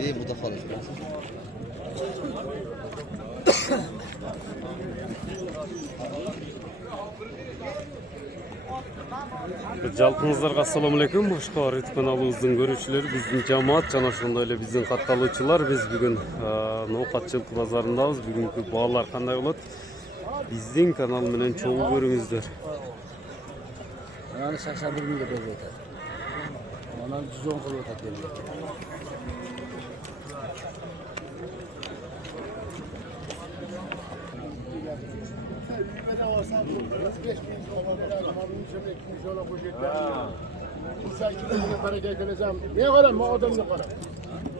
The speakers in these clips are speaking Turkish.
İyi bu da kalır. Жалпыңыздарга assalomu alaykum. Boshqor YouTube kanalımızın görüşçüleri, bizning jamoat jana shunda ele bizning kattaluvchilar. Biz bugun No'qatchilik bozorundabız. Bugungi bog'lar qanday bo'ladi? Bizning kanal bilan cho'g' ko'ringizlar. Mana 81 mingga berib o'tadi. Mana 110 qilib o'tadi. Niye karama adamına karama?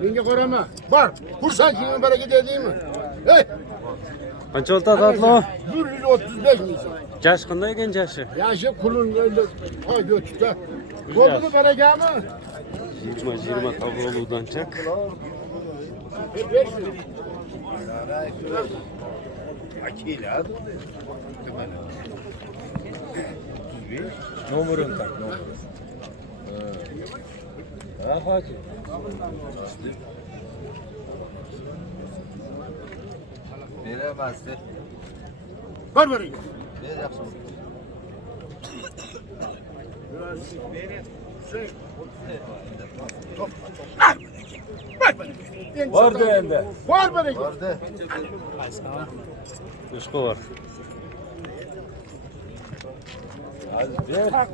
Niye karama? Var. Kursan kimin bereket edeyim mi? Hey! Qancha o'tadi atlo? 135 milyon. Yash qanday ekan yashi? Yaşı kulun öyle ay götürde. Golunu bereket mi? 20 tavroludan çak. Numarını tak, numarını. Ha, hacı. Veremezdi. Var bereket. Ver yapsın. Var değerli. Var bereket. Vardı. Boshqa var. Hadi ver.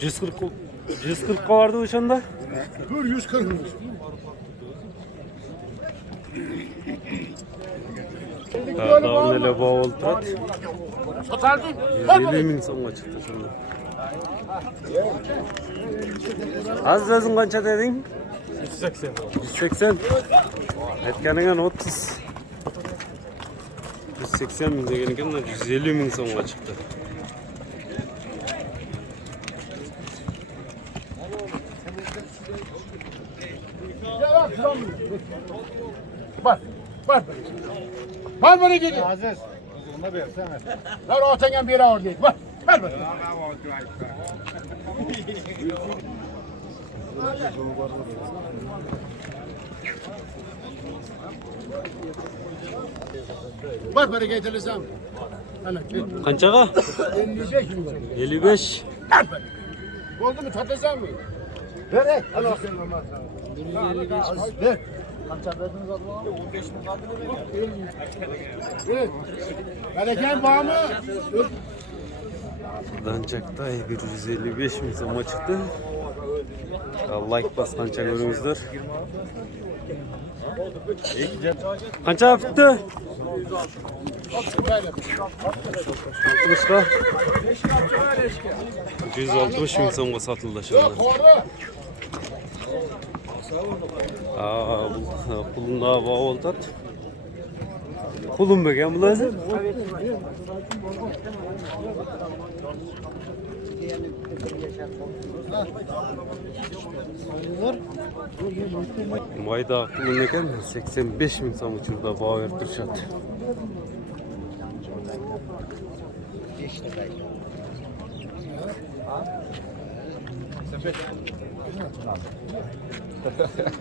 140 vardı o'shanda. Dur 140 milyon. Davul ele bavul turat. Satardın. 150 ming so'mga chiqdi shunda. Aziz o'zing qancha deding? 180. 180. Aytganing 30. 180 ming degan ekan, 150 ming so'mga chiqdi. Var. Var bereket. Var bereket. Aziz. Ona versene. Lan otangan beri ağır değil. Var. Ver bereket. Var bereket elesem. Ana. Qanchaga? 55 milyon. 55. Ver bereket. Oldu mu tatlasam mı? Ver. Ana. Ver. Kaça verdiniz abla? 15 bin kadını veriyor. Bereken var mı? Buradan çaktay 155 ming so'mga chiqdi. Like bosqancha ko'ringizlar. Qancha bitdi? 60'ga 160 ming so'mga sotildi shunda. Pulunda bavul tat. Pulum ekan bular. Mayda pulun ekan 85 ming so'm uchurda baho berib turishadi.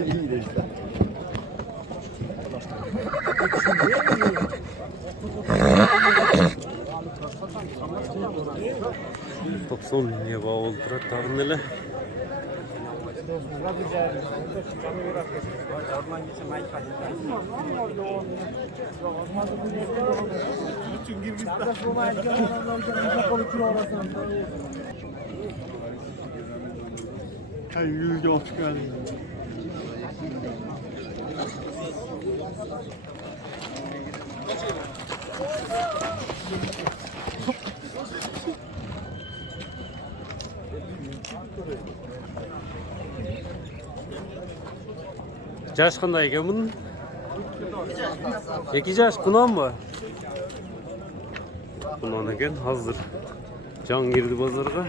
İyi de işte. 90 mingga bavul turadi tag'in. Yüzde açık yani. Yaş qanday ekan bunun? 2 yaş kunan mı? Kunan ekan hozir Can girdi pazarga.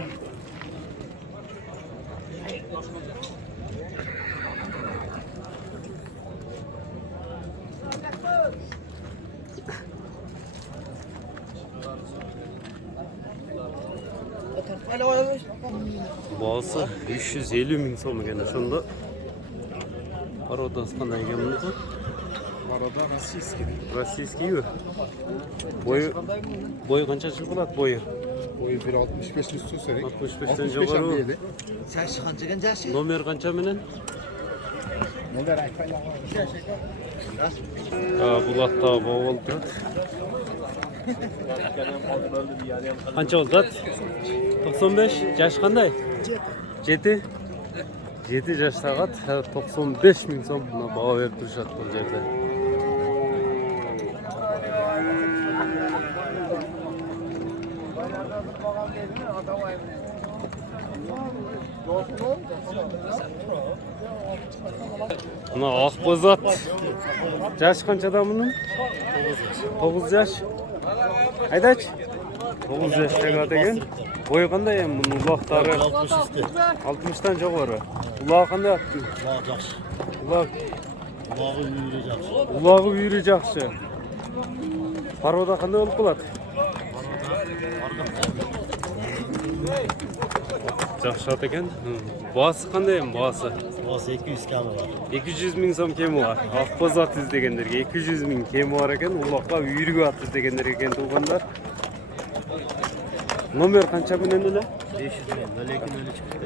Bağısı 350 ming so'm ekan shunda. Arodasi qanday ekan bunisi? Arada rossiyskiy. Rossiyskiy-mi? Boyu qanchacha bo'ladi boyu? Boyu 1.65 üstü üstelik. 65'ten yuqori. Jashi qancha ekan jashi? Nomer qancha menen? Neler aytmaylar. Bulatda bo'l turadi. Qancha bo'ldi? 95. Yash qanday? 7. 7 yaş saat 95 ming so'm baho berib turishadi bu yerda. Buna Akbozat. Yaş qanchada bunun? 9 yaş. Haydaç. 9 yaşga degan. Boyu qanday ham bunun uloqlari? 60 üstü. 60'dan yuqori. Uloq qanday yaptın? Uloq yaxshi. Uloq Ulog'i uyri yaxshi. ulog'i uyri yaxshi. Parvoda qanday bo'lib qoladi? Yaxshi ekan. Bosi qanday ham bosi? Bosi 200 kami var. 200 ming so'm kemi bor. Akbozat izdeganlarga 200 ming kemi bor ekan. Uloqqa uyriga at izdeganlar ekan tuğanlar. Nomer qancha bilan nima? 500 men, 02 çıktı.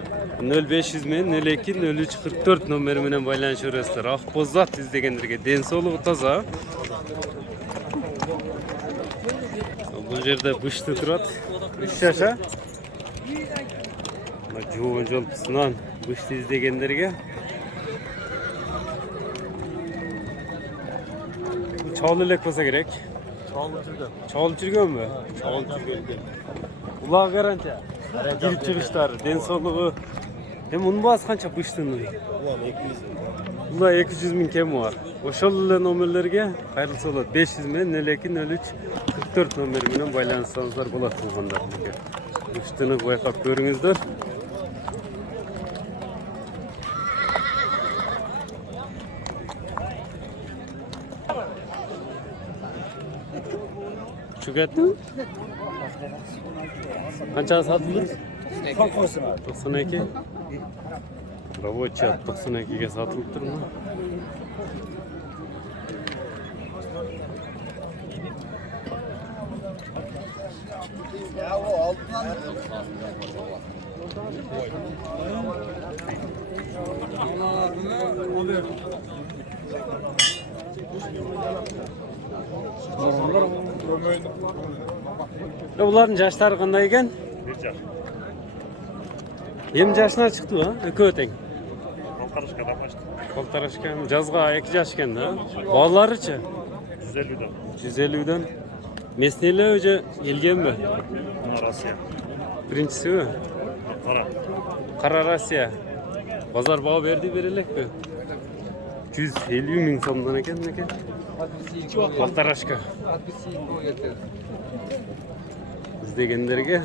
0500 men 02 0344 nomeri bilan baylanishaverasizlar. Akbozat izdeganlarga den sog'lig'i toza. Bu yerda bishti turadi. 3 yasha. Jo'van jo'lpisidan bishti izdeganlarga Çağlılek olsa gerek. Çağlıcırgan mı? Çağlıcırgan. Ulağı garanti. Girip çıkışlar, den sog'lig'i. Hem onun bazı qancha bıştığını. Ulan 200 men. Ula 200 ming kemi var. Oşol nomerlerge hayırlısı olur. 500 men 02 03 44 nomeri bilan baylansanızlar bo'ladi tuğanlar. Bıştığını bayqab ko'ringizlar. Çükettin mi? Kaça satıldı? 92. Ravocha 92'ye satılıp durma. Ya o altından Bunların yaşları qanday ekan? Hem yaşına çıktı ha? Köteng. Poltarashka жазга 2 yaş ekan da. Ballarıçı 150'den. 150'den. Mesneyle önce gelgenmi? Rusya. Birincisi mi? Kara. Kara Rusya. Pazar bağı verdi verilek mi? 150 ming so'mdan ekan aka. Poltarashka. İzlegenlerge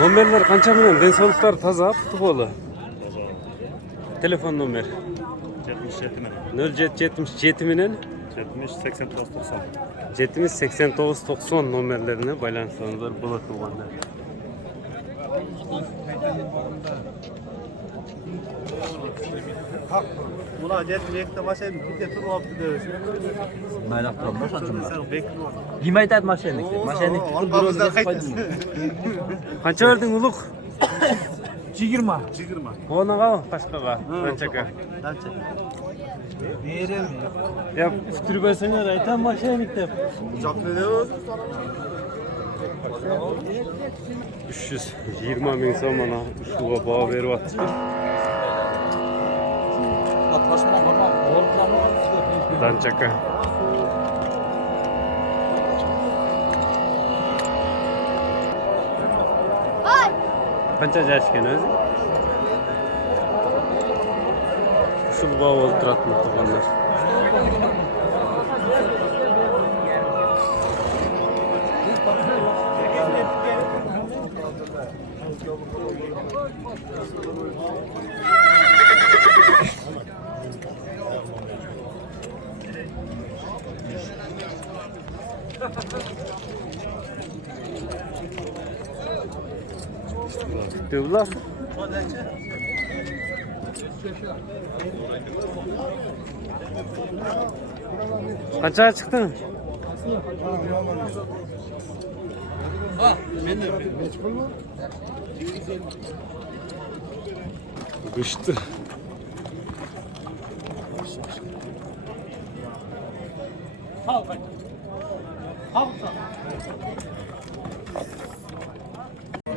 Nomerler qancha bilan densoliklar toza, futboli. Telefon nomer 77 men. 0777 bilan 70 89 90. 70 89 90 nomerlerine baylansanızlar bo'ladi tuğanlar. Buna jetmekte maşen bir de tur oldu diyoruz. Maylaqdan boshlanma. Sen bekle. Kim aytadi mashinnikni? Mashinnikni Orqamızdan qaytdi. Qancha verding ulug'? 20. 20. Onaga boshqaga qanchaga? Qancha? Berim. Ya futur bersenger aytam mashinik deb. Uçaklı ne o? 320 ming so'm mana ushbuga baho beryapti. Atlaşmadan forma orqamı. Danchaka. Qancha yash ekan o'zi? ушул баа болуп турат туугандар. Dövlar. Kaça çıktın? Kıştı.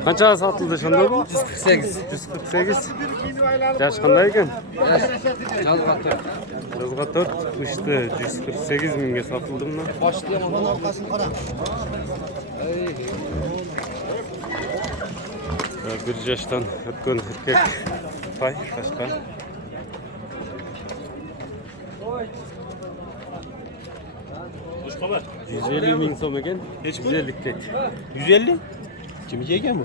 Kaça satıldı şimdi? 148. 148. Yaş qanday ekan? Yazga 4 uçtu. 148 minge satıldı mı? Başlayalım onun arkasını kara. Bir yaştan ötken erkek pay başka. Başka var. 150 min so'm ekan. 150 ket. 150? Kim yiyecek mi?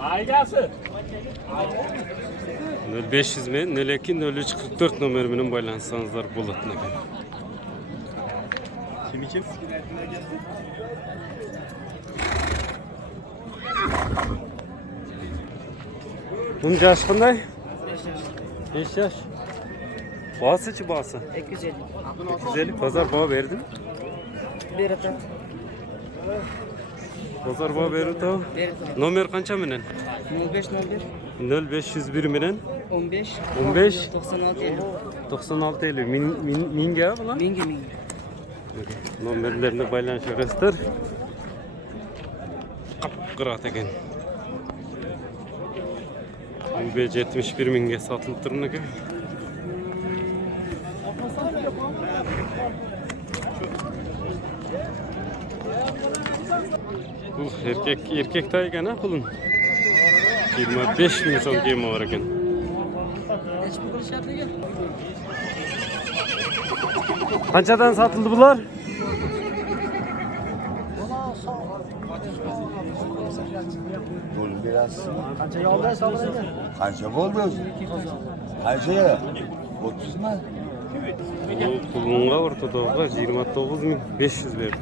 Aygası. 0500 men 02 0344 nomer bilan baylansanızlar bo'ladin ekan. Kim için? Bunun yaşı qanday? 5 yaş. Bağısıçı bağısı. 250. 250 pazar bağı verdin. Bir ata. Pazar bağı verdi ta. Bir ata. Nomer kança menen? 0501 0501 menen 15 15 96 50. 96 50 minge bulan. Mingi. Nomerlerini baylanışırızdır. Qırat ekan. Bu 71 minge satılıp turun ekan. Bu erkek tay ekan ha pulun. 25 min so'm kema var ekan. Qanchadan satıldı bular? Bol biraz. Kança bol biraz. Kança 30 mu? Bu pulunga ortadağıga 29.500 verdi.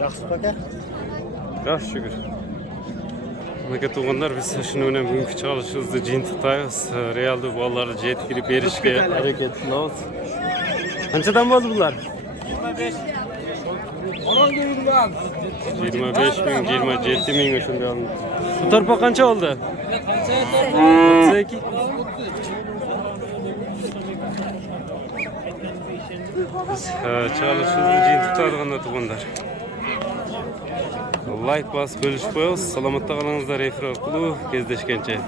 Жақсы пока. Yaxşı şükür. Maka tuğanlar biz şunu önemli bugünkü çalışımızda jintayız. Realde balları jetkirip erişke hareket kılıyoruz. Qanchadan bo'ldi bular? 25 bin, 27 bin şunday alın. Bu torpa qancha oldu? 32. Biz çalışımızda jintaydıganda tuğanlar. Like bas bölüşüp koyuyoruz. Salamatda kalыңыздар, эфир аркылуу кездешкенче.